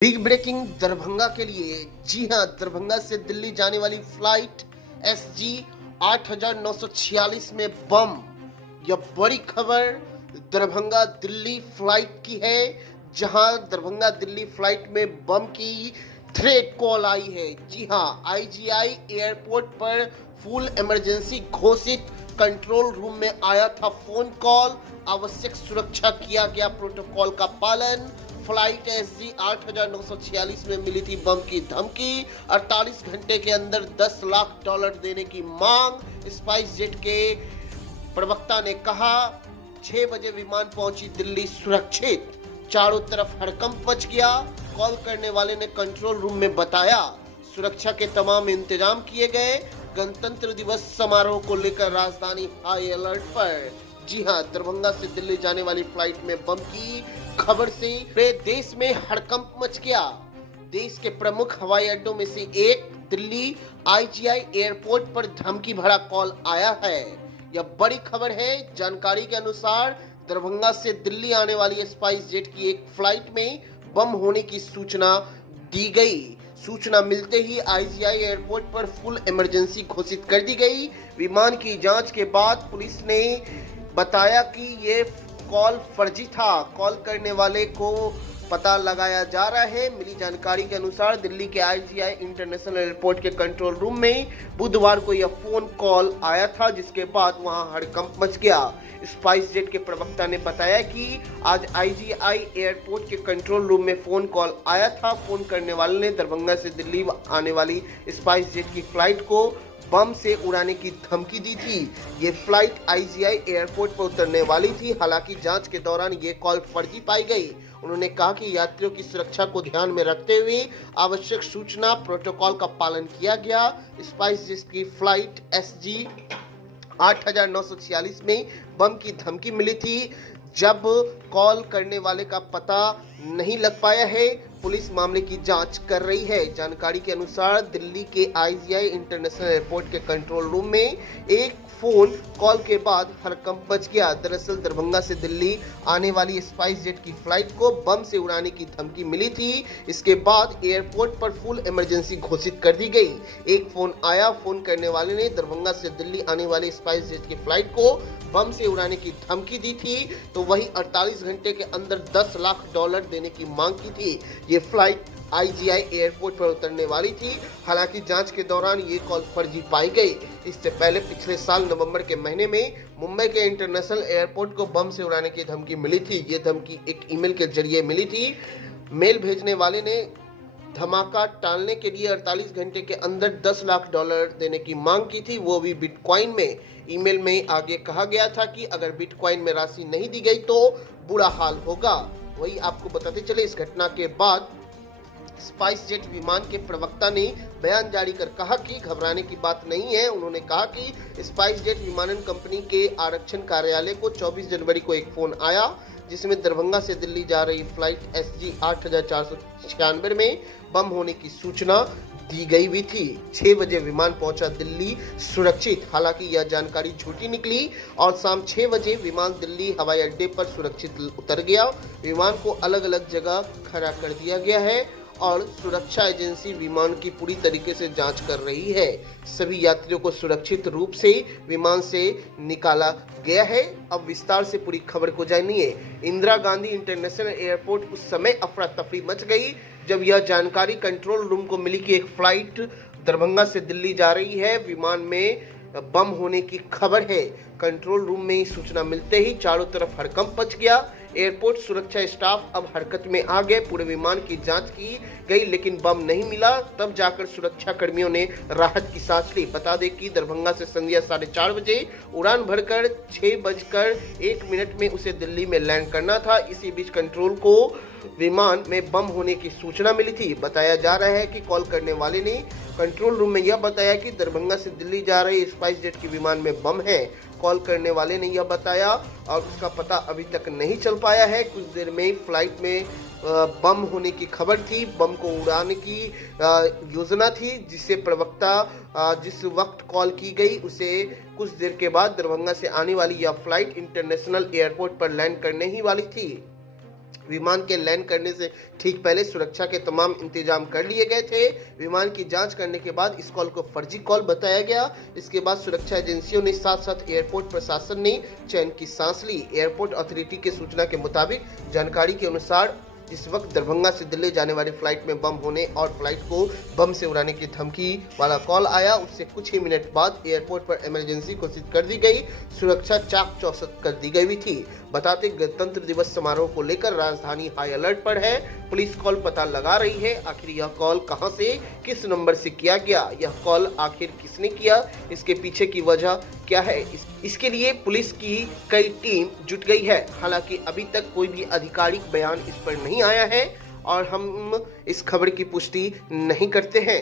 Big breaking Darbhanga के लिए। जी हां, दरभंगा से दिल्ली जाने वाली फ्लाइट SG 8946 में बम। यह बड़ी खबर दरभंगा दिल्ली फ्लाइट की है, जहां दरभंगा दिल्ली फ्लाइट में बम की थ्रेट कॉल आई है। जी हां, IGI एयरपोर्ट पर फुल इमरजेंसी घोषित। कंट्रोल रूम में आया था फोन कॉल। आवश्यक सुरक्षा किया गया प्रोटोकॉल का पालन। फ्लाइट SG 8946 में मिली थी बम की धमकी। 48 घंटे के अंदर $10 लाख देने की मांग। स्पाइस जेट के प्रवक्ता ने कहा 6 बजे विमान पहुंची दिल्ली सुरक्षित। चारों तरफ हड़कंप मच गया। कॉल करने वाले ने कंट्रोल रूम में बताया सुरक्षा के तमाम इंतजाम किए गए। गणतंत्र दिवस समारोह को लेकर राजधानी हाई अलर्ट पर। जी हां, दरभंगा से दिल्ली जाने वाली फ्लाइट में बम की खबर से पूरे देश में हड़कंप मच गया। देश के प्रमुख हवाई अड्डों में से एक दिल्ली IGI एयरपोर्ट पर धमकी भरा कॉल आया है। यह बड़ी खबर है। जानकारी के अनुसार दरभंगा से दिल्ली आने वाली स्पाइस जेट की एक फ्लाइट में बम होने की सूचना दी गई। सूचना मिलते ही IGI एयरपोर्ट पर फुल इमरजेंसी घोषित कर दी गई। विमान की जांच के बाद पुलिस ने बताया कि ये कॉल फर्जी था। कॉल करने वाले को पता लगाया जा रहा है। मिली जानकारी के अनुसार दिल्ली के IGI इंटरनेशनल एयरपोर्ट के कंट्रोल रूम में बुधवार को यह फोन कॉल आया था, जिसके बाद वहां हड़कंप मच गया। स्पाइस जेट के प्रवक्ता ने बताया कि आज IGI एयरपोर्ट के कंट्रोल रूम में फोन कॉल आया था। फोन करने वाले ने दरभंगा से दिल्ली आने वाली स्पाइस जेट की फ्लाइट को बम से उड़ाने की धमकी दी थी। ये फ्लाइट IGI एयरपोर्ट पर उतरने वाली थी। हालांकि जांच के दौरान ये कॉल फर्जी पाई गई। उन्होंने कहा कि यात्रियों की सुरक्षा को ध्यान में रखते हुए आवश्यक सूचना प्रोटोकॉल का पालन किया गया। स्पाइस जेट की फ्लाइट SG 8946 में बम की धमकी मिली थी। जब कॉल करने वाले का पता नहीं लग पाया है, पुलिस मामले की जांच कर रही है। जानकारी के अनुसार दिल्ली के IGI इंटरनेशनल एयरपोर्ट के कंट्रोल रूम में एक फोन कॉल के बाद हड़कंप मच गया। दरअसल दरभंगा से दिल्ली आने वाली स्पाइस जेट की फ्लाइट को बम से उड़ाने की धमकी मिली थी। इसके बाद एयरपोर्ट पर फुल इमरजेंसी घोषित कर दी गई। एक फोन आया। फोन करने वाले ने दरभंगा से दिल्ली आने वाली स्पाइस जेट की फ्लाइट को बम से उड़ाने की धमकी दी थी, तो वही 48 घंटे के अंदर $10 लाख देने की मांग की थी। ये फ्लाइट IGI एयरपोर्ट पर उतरने वाली थी। हालांकि जांच के दौरान ये कॉल फर्जी पाई गई। इससे पहले पिछले साल नवंबर के महीने में मुंबई के इंटरनेशनल एयरपोर्ट को बम से उड़ाने की धमकी मिली थी। ये धमकी एक ईमेल के जरिए मिली थी। मेल भेजने वाले ने धमाका टालने के लिए 48 घंटे के अंदर $10 लाख देने की मांग की थी, वो भी बिटकॉइन में। ईमेल में आगे कहा गया था कि अगर बिटकॉइन में राशि नहीं दी गई तो बुरा हाल होगा। वही आपको बताते चले, इस घटना के बाद स्पाइस जेट विमान के प्रवक्ता ने बयान जारी कर कहा कि घबराने की बात नहीं है। उन्होंने कहा कि स्पाइस जेट विमानन कंपनी के आरक्षण कार्यालय को 24 जनवरी को एक फोन आया, जिसमें दरभंगा से दिल्ली जा रही फ्लाइट SG 8496 में बम होने की सूचना दी गई हुई थी। 6 बजे विमान पहुंचा दिल्ली सुरक्षित। हालांकि यह जानकारी झूठी निकली और शाम 6 बजे विमान दिल्ली हवाई अड्डे पर सुरक्षित उतर गया। विमान को अलग अलग जगह खड़ा कर दिया गया है और सुरक्षा एजेंसी विमान की पूरी तरीके से जांच कर रही है। सभी यात्रियों को सुरक्षित रूप से विमान से निकाला गया है। अब विस्तार से पूरी खबर को जानिए। इंदिरा गांधी इंटरनेशनल एयरपोर्ट उस समय अफरा तफरी मच गई जब यह जानकारी कंट्रोल रूम को मिली कि एक फ्लाइट दरभंगा से दिल्ली जा रही है। विमान में बम होने की खबर है। कंट्रोल रूम में सूचना मिलते ही चारों तरफ हड़कंप मच गया। एयरपोर्ट सुरक्षा स्टाफ अब हरकत में आ गए। पूरे विमान की जांच की गई, लेकिन बम नहीं मिला। तब जाकर सुरक्षा कर्मियों ने राहत की सांस ली। बता दें कि दरभंगा से संध्या 4:30 बजे उड़ान भरकर 6:01 में उसे दिल्ली में लैंड करना था। इसी बीच कंट्रोल को विमान में बम होने की सूचना मिली थी। बताया जा रहा है कि कॉल करने वाले ने कंट्रोल रूम में यह बताया कि दरभंगा से दिल्ली जा रही स्पाइस जेट के विमान में बम है। कॉल करने वाले ने यह बताया और उसका पता अभी तक नहीं चल पाया है। कुछ देर में फ्लाइट में बम होने की खबर थी। बम को उड़ाने की योजना थी, जिससे प्रवक्ता जिस वक्त कॉल की गई उसे कुछ देर के बाद दरभंगा से आने वाली यह फ्लाइट इंटरनेशनल एयरपोर्ट पर लैंड करने ही वाली थी। विमान के लैंड करने से ठीक पहले सुरक्षा के तमाम इंतजाम कर लिए गए थे। विमान की जांच करने के बाद इस कॉल को फर्जी कॉल बताया गया। इसके बाद सुरक्षा एजेंसियों ने साथ साथ एयरपोर्ट प्रशासन ने चैन की सांस ली। एयरपोर्ट अथॉरिटी के सूचना के मुताबिक जानकारी के अनुसार जिस वक्त दरभंगा से दिल्ली जाने वाली फ्लाइट में बम होने और फ्लाइट को बम से उड़ाने की धमकी वाला कॉल आया, उससे कुछ ही मिनट बाद एयरपोर्ट पर इमरजेंसी घोषित कर दी गई। सुरक्षा चाक चौसत कर दी गई थी। बताते गणतंत्र दिवस समारोह को लेकर राजधानी हाई अलर्ट पर है। पुलिस कॉल पता लगा रही है आखिर यह कॉल कहां से, किस नंबर से किया गया, यह कॉल आखिर किसने किया, इसके पीछे की वजह क्या है। इसके लिए पुलिस की कई टीम जुट गई है। हालांकि अभी तक कोई भी आधिकारिक बयान इस पर नहीं आया है और हम इस खबर की पुष्टि नहीं करते हैं।